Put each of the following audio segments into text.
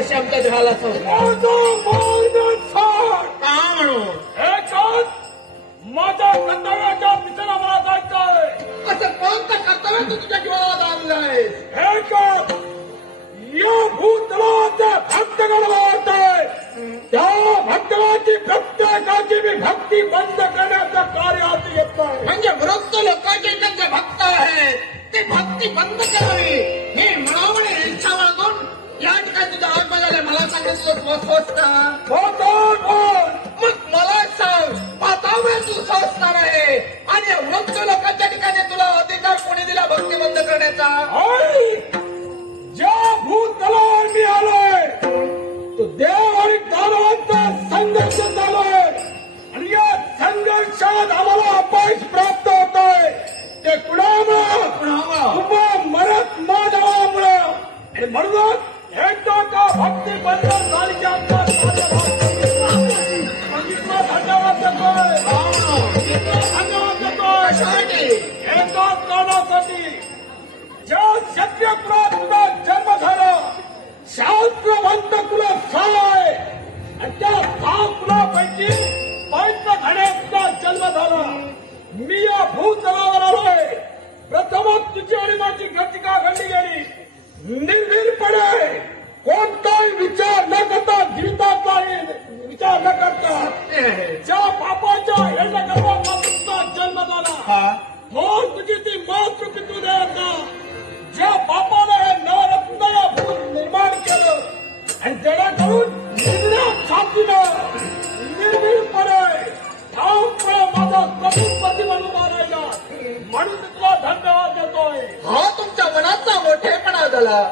अशी आमच्या देहाला संस्कार का म्हणून माझ्या कर्तव्याच्या दिशेला मला जायचं आहे. असं कोणतं कर्तव्य तू तुझ्या जीवनाला लावलं आहेस? हे का या भूतलाच्या भक्तगणाला वाटतंय त्या भक्तगणाची प्रत्येकाची मी भक्ती बंद करण्याचं कार्य हाती घेतलंय. म्हणजे मृत्यू लोकांचे जे भक्त आहेत ते भक्ती बंद करावी हे म्हणावणे इच्छा बाळगून या ठिकाणी तुझ्या आत्मजाला मला सांगितलं स्वस्त. मग मला सांग पातावर तू संस्कार आहे आणि मृत्यू लोकांच्या ठिकाणी तुला अधिकार कोणी दिला भक्ती बंद करण्याचा? ज्या भूतलावर मी आलोय तो देव आणि दानवांचा संघर्ष झालोय आणि या संघर्षात आम्हाला अपयश प्राप्त होतोय. ते कुणामुळं मरत माधवामुळं आणि म्हणूनच एकदा का भक्ती बंद झाली की आमचा धन्यवाद देतोय. धन्यवाद देतोय एका कारणासाठी ज्या क्षत्रिय कुलात तुला जन्म झाला शास्त्रवंत कुला साय आणि त्या 6 कुलापैकी पवित्र घड्यात तुझा जन्म झाला. मी या भूतलावर आलोय. प्रथमच तुझी आणि माझी गतिका घडली गेली. निर्भीडपणे कोणताही विचार न करता जीविताचा विचार न करता ज्या बापाच्या हेंडगर्भात तुझा जन्म झाला हो तुझी ती मातृपितृ देवता ज्या बापाने हे नवरत्न या भूत निर्माण केलं आणि जेणेकरून निर्णय छातीनं निर्भीडपणे ठाऊकपणे माझा कबूलपती म्हणून मारायला म्हणून मी तुला धन्यवाद देतोय. हा तुमच्या मनाचा मोठेपणा झाला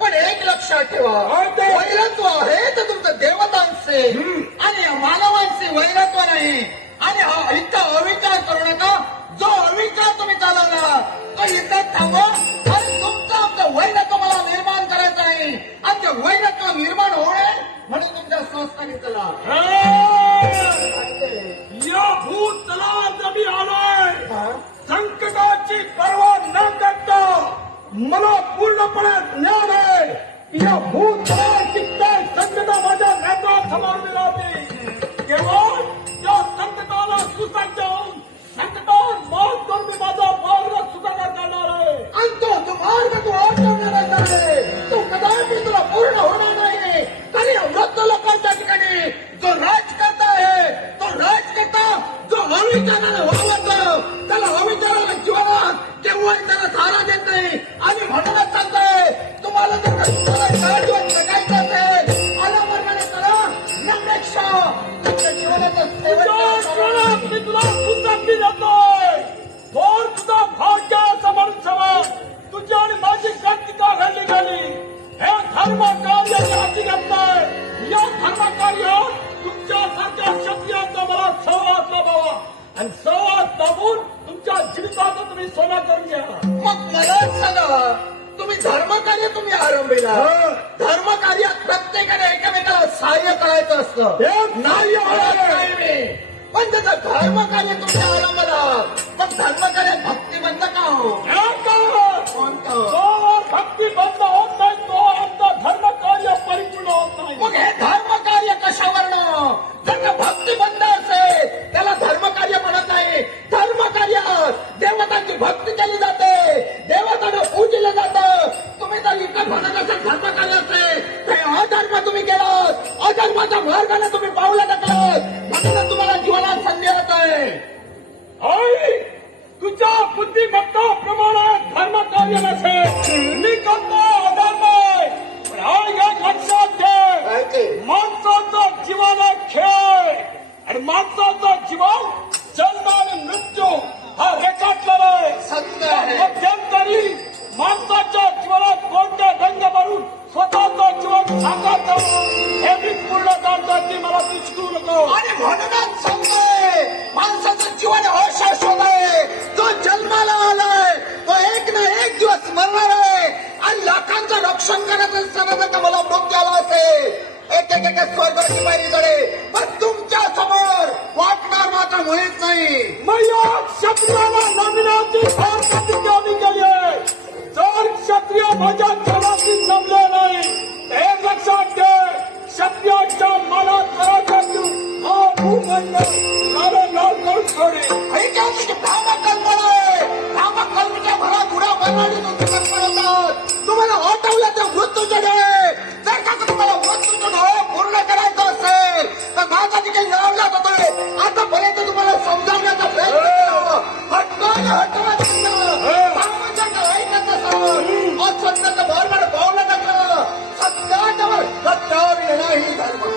पण एक लक्षात ठेवा वैरत्व आहे तर तुमचं देवतांचे आणि मानवांचे वैरत्व नाही. आणि हा इतका अविचार करू नका. जो अविचार तुम्ही चालवला तो इथं थांबवा आणि तुमचं आमचं वैरत्व मला निर्माण करायचं नाही आणि ते वैरत्व निर्माण होणे म्हणून तुमच्या संस्थाने चला. या भूतलावर मी आलोय संकटाची पर्वा न करता मला पूर्णपणे ज्ञान आहे. या भूतलाची संकटा माझ्या नेत्रासमोर मिळवते केवळ त्या संकटाला सुसज्ज होऊन संकटावर मात करून मी माझा मार्ग सुधाकर करणार आहे. आणि तो मार्ग तू ओढवणार आहे तो कदाचित तुला पूर्ण होणार नाही. तरी वृद्ध लोकांच्या ठिकाणी जो राजकर्ता आहे तो राजकर्ता जो अविचाराने वावरतो त्याला अविचाराला जीवनात केव्हा त्याला धारा देत नाही. आणि म्हणूनच सांगतोय तुम्हाला जर तुम्हाला जीवन जगायचं असेल अनामर्माने करा नम्रेक्षा तुमच्या जीवनाचं सेवन मी तुला सुसंधी देतोय. थोर तुझा भाग्य समोर सवा तुझी आणि माझी गतिका घडली गेली. हे धर्म कार्य हाती घेतलंय. या धर्म कार्य तुमच्यासारख्या शक्तीयांचा मला सहवास लाभावा आणि सहवास लाभून तुमच्या जीविताचं तुम्ही सोना करून घ्या. मग मला सांगा तुम्ही धर्मकार्य तुम्ही आरंभिला धर्मकार्यात प्रत्येकाने एकमेकाला सहाय्य करायचं असतं नाही पण त्याचं धर्मकार्य तुमच्या आरंभला मग धर्मकार्यात भक्ती बंद का हो? कोणतं भक्ती बंद होत नाही तो आमचा धर्म कार्य परिपूर्ण होत नाही. मग हे धर्मकार्य कशावरनं जर भक्ती बंद असेल त्याला धर्मकार्य म्हणत नाही. धर्मकार्यात देवतांची भक्ती केली जाते देवतांना पूजलं जातं. तुम्ही जर इकडे म्हणत असेल धर्मकार्य असेल तर अधर्म तुम्ही केलात अधर्माच्या मार्गाने तुम्ही पावलं टाकलात म्हणून तुम्हाला जीवनात संधी येत आहे. तुझ्या बुद्धिमत्ताप्रमाणे धर्म कार्य नसेल मी करतो अधर्म पण हा एक लक्षात घे माणसाचा जीवाला खेळ आणि माणसाचा जीवन जन्म आणि मृत्यू हा रेखाटलेला आहे. मध्यंतरी माणसाच्या जीवनात कोणत्या रंग भरून स्वतःचा जीवन साकार करून हे मी पूर्ण करण्याची मला दिसू नको. आणि म्हणूनच सांगतोय माणसाचं जीवन अशाश्वत आहे. जो जन्माला आलाय तो एक ना एक दिवस मरणार आहे आणि लाखांचं रक्षण करत असताना का मला मृत्यू आला असेल एक स्वर्गाची पायरीकडे पण तुमच्या समोर वाटणार मात्र मुळीच नाही. क्षत्रियाला नमण्याची फार प्रतिज्ञा केली आहे. जर क्षत्रिय माझ्या जनाची नमले नाही तर एक लक्षात घे लाल करून सोडे. हे काय तुझी भ्रामक कल्पना आहे. भ्रामक कल्पनेच्या भरात उड्या मारणारी तुमची कल्पना होतात. तुम्हाला वाटवलं ते मृत्यूचे डोळे. जर का तुम्हाला मृत्यूचे डोळे पूर्ण करायचं असेल तर माझा देखील लावला होतोय. आतापर्यंत तुम्हाला समजावण्याचा प्रयत्न केला. हटकाने हटवण्यात येतं. सामान्यांना ऐकत नसतं. असत्याचं बरोबर पावलं टाकलं. सत्याच्यावर सत्यावर नाही धर्म.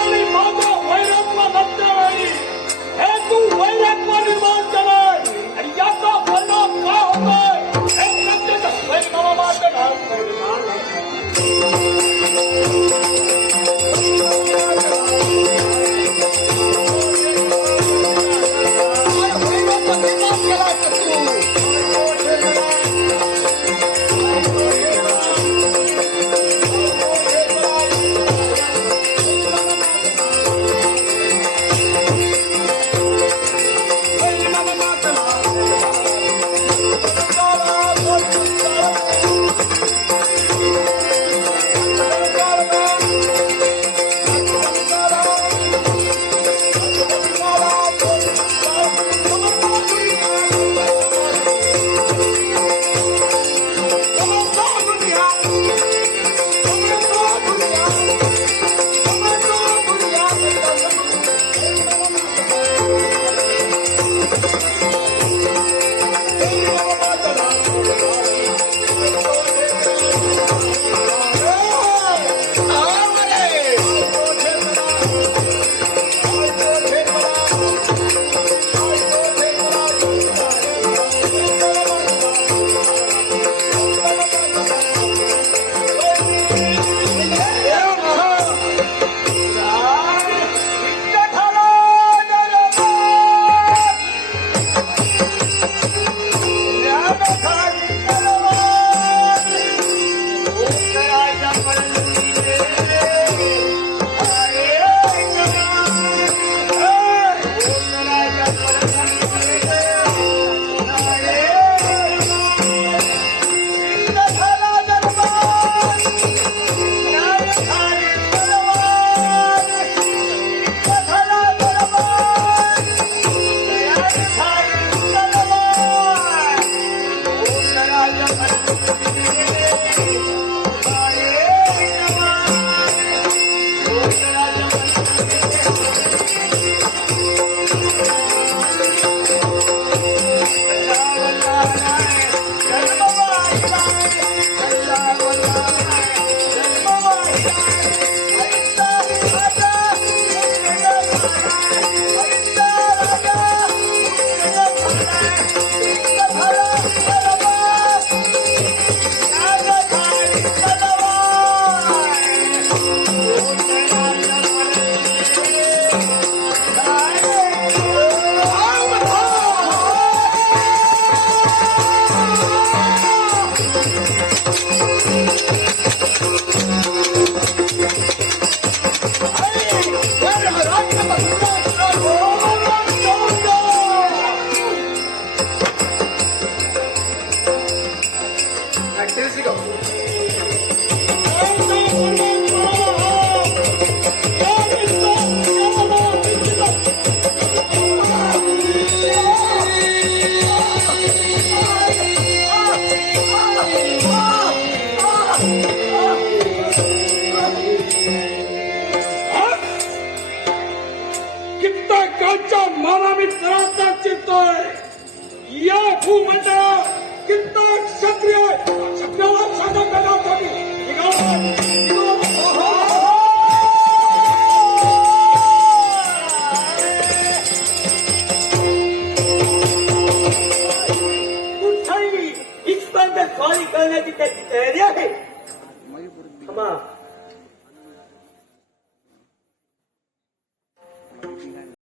आणि माझा वैराग्य नसल्यावेळी हे तू वैराग्य निर्माण केलाय. आणि याचा परिणाम काय होतोय हे प्रत्येक परिणामाचे कित्येकांच्या मानामी कराचा चिरतोय. या भूमंडळात कित्येक क्षत्रिय क्षत्रियाला साधा तयारी आहे